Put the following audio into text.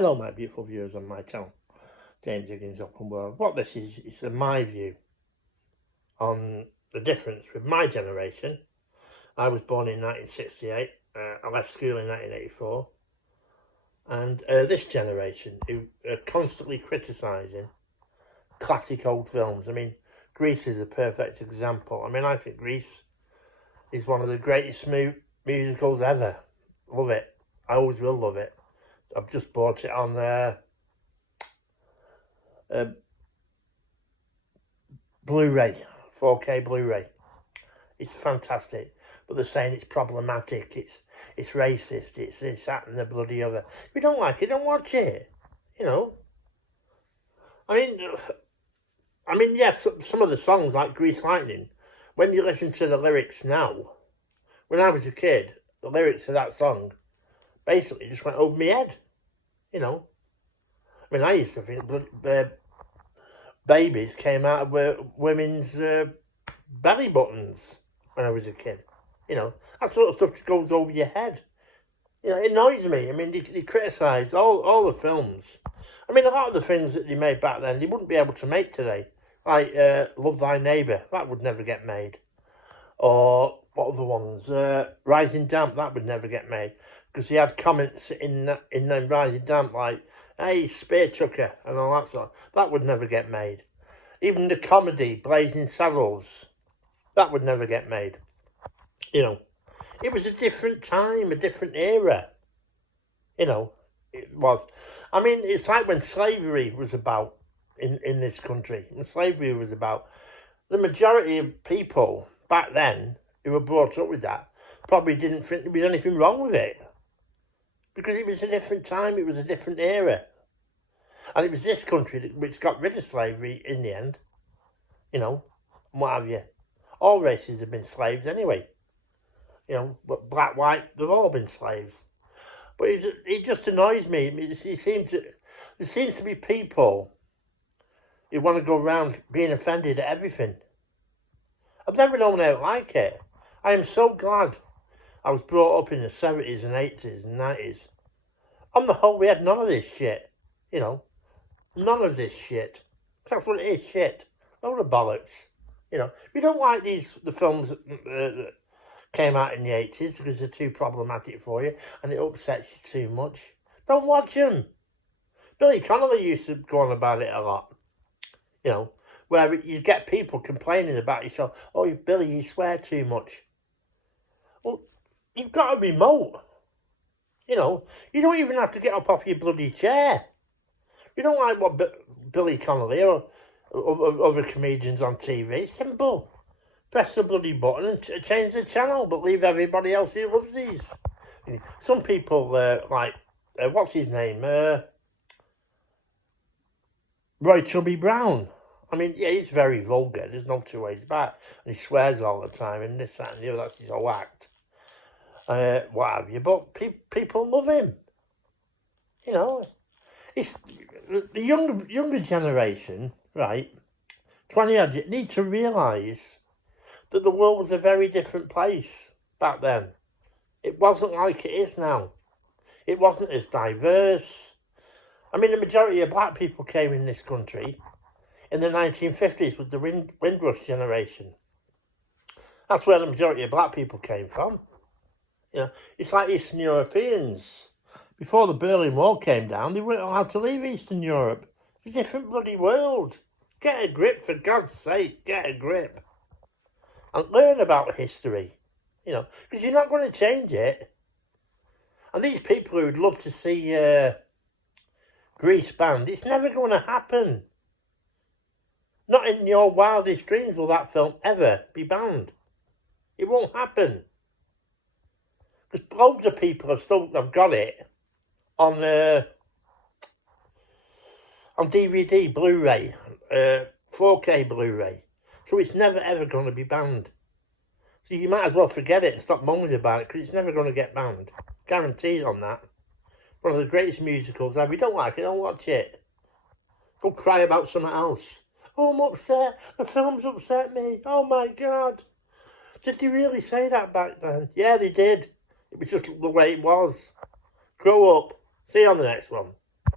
Hello, my beautiful viewers on my channel, James Higgins Open World. What this is my view on the difference with my generation. I was born in 1968, I left school in 1984, and this generation who are constantly criticising classic old films. I mean, Grease is a perfect example. I mean, I think Grease is one of the greatest musicals ever. Love it. I always will love it. I've just bought it on Blu-ray, 4K Blu-ray. It's fantastic, but they're saying it's problematic, it's racist, it's this, that and the bloody other. If you don't like it, don't watch it, you know. I mean, yes, some of the songs like Grease Lightning, when you listen to the lyrics now, when I was a kid, the lyrics of that song basically just went over my head, you know. I mean, I used to think babies came out of women's belly buttons when I was a kid. You know, that sort of stuff just goes over your head. You know, it annoys me. I mean, they criticise all the films. I mean, a lot of the things that they made back then, they wouldn't be able to make today. Like Love Thy Neighbour, that would never get made. Or what other ones? Rising Damp, that would never get made. Because he had comments in them Rising Damp like, hey, Spear Chucker, and all that sort. That would never get made. Even the comedy, Blazing Saddles, that would never get made. You know, it was a different time, a different era. You know, it was. I mean, it's like when slavery was about in this country. When slavery was about, the majority of people back then who were brought up with that probably didn't think there was anything wrong with it. Because it was a different time, it was a different era. And it was this country which got rid of slavery in the end. You know, and what have you. All races have been slaves anyway. You know, but black, white, they've all been slaves. But it just annoys me. There seems to be people who want to go around being offended at everything. I've never known how to like it. I am so glad I was brought up in the 70s and 80s and 90s. On the whole, we had none of this shit. You know, none of this shit. That's what it is, shit. Load of bollocks. You know, if you don't like the films that came out in the 80s because they're too problematic for you and it upsets you too much, don't watch them. Billy Connolly used to go on about it a lot. You know, where you get people complaining about yourself. Oh, Billy, you swear too much. Well, you've got a remote. You know, you don't even have to get up off your bloody chair. You don't like what Billy Connolly or other comedians on TV. Simple. Press the bloody button and change the channel, but leave everybody else who loves these. Some people, like, what's his name? Roy Chubby Brown. I mean, yeah, he's very vulgar. There's no two ways about it. And he swears all the time and this, that and the other. That's his whole act. What have you. But people love him. You know, it's the younger generation, right? 20-odd, need to realise that the world was a very different place back then. It wasn't like it is now. It wasn't as diverse. I mean, the majority of black people came in this country in the 1950s with the Windrush generation. That's where the majority of black people came from. You know, it's like Eastern Europeans. Before the Berlin Wall came down, they weren't allowed to leave Eastern Europe. It's a different bloody world. Get a grip, for God's sake, get a grip. And learn about history, you know, because you're not going to change it. And these people who would love to see Grease banned, it's never going to happen. Not in your wildest dreams will that film ever be banned. It won't happen. Because loads of people have got it on DVD, Blu-ray, 4K Blu-ray. So it's never ever going to be banned. So you might as well forget it and stop moaning about it because it's never going to get banned. Guaranteed on that. One of the greatest musicals ever. If you don't like it, don't watch it. Go cry about something else. Oh, I'm upset. The film's upset me. Oh my God. Did they really say that back then? Yeah, they did. It was just the way it was. Grow up. See you on the next one.